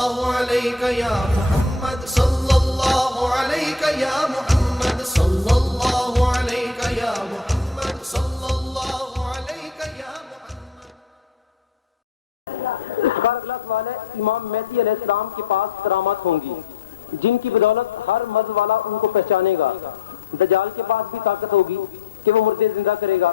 اللہ علیک یا محمد صلی اللہ علیک یا محمد صلی اللہ علیک یا محمد صلی اللہ علیک یا محمد۔ اسقار اخلاص والے امام مہدی علیہ السلام کے پاس کرامات ہوں گی جن کی بدولت ہر مذہب والا ان کو پہچانے گا۔ دجال کے پاس بھی طاقت ہوگی کہ وہ مردے زندہ کرے گا۔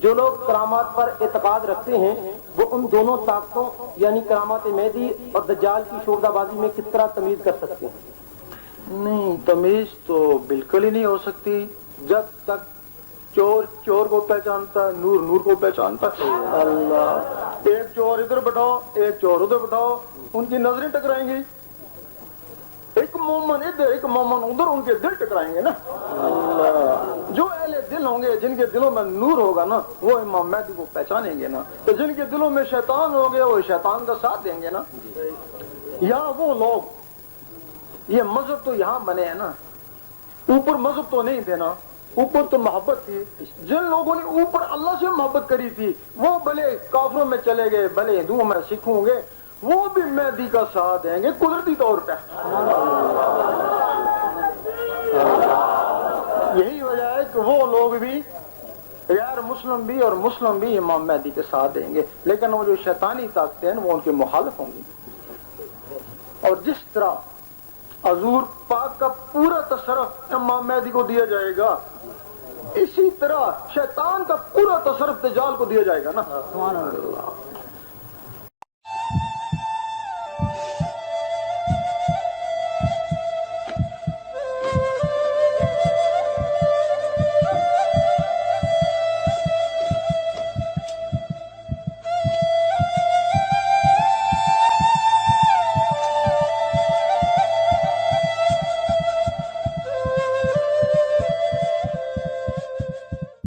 جو لوگ کرامات پر اعتقاد رکھتے ہیں وہ ان دونوں طاقتوں یعنی کرامات مہدی اور دجال کی شعبدہ بازی میں کس طرح تمیز کر سکتے ہیں؟ نہیں، تمیز تو بالکل ہی نہیں ہو سکتی جب تک چور چور کو پہچانتا ہے، نور نور کو پہچانتا ہے۔ اللہ، ایک چور ادھر بٹھاؤ ایک چور ادھر بٹھاؤ، ان کی نظریں ٹکرائیں گی، ایک مومن ادھر ایک مومن ادھر، ان کے دل ٹکرائیں گے نا۔ اللہ، جو اہل دل ہوں گے جن کے دلوں میں نور ہوگا نا وہ امام مہدی کو پہچانیں گے نا، تو جن کے دلوں میں شیطان ہوں گے وہ شیطان کا ساتھ دیں گے نا۔ یہاں وہ لوگ، یہ مذہب تو یہاں بنے ہیں نا، اوپر مذہب تو نہیں تھے نا، اوپر تو محبت تھی۔ جن لوگوں نے اوپر اللہ سے محبت کری تھی وہ بھلے کافروں میں چلے گئے، بھلے ہندوؤں میں سکھ ہوں گے، وہ بھی مہدی کا ساتھ دیں گے قدرتی طور پہ۔ یہی وجہ ہے کہ وہ لوگ بھی غیر مسلم بھی اور مسلم بھی امام مہدی کے ساتھ دیں گے، لیکن وہ جو شیطانی طاقتیں ہیں وہ ان کے مخالف ہوں گی۔ اور جس طرح حضور پاک کا پورا تصرف امام مہدی کو دیا جائے گا، اسی طرح شیطان کا پورا تصرف دجال کو دیا جائے گا نا۔ سبحان اللہ۔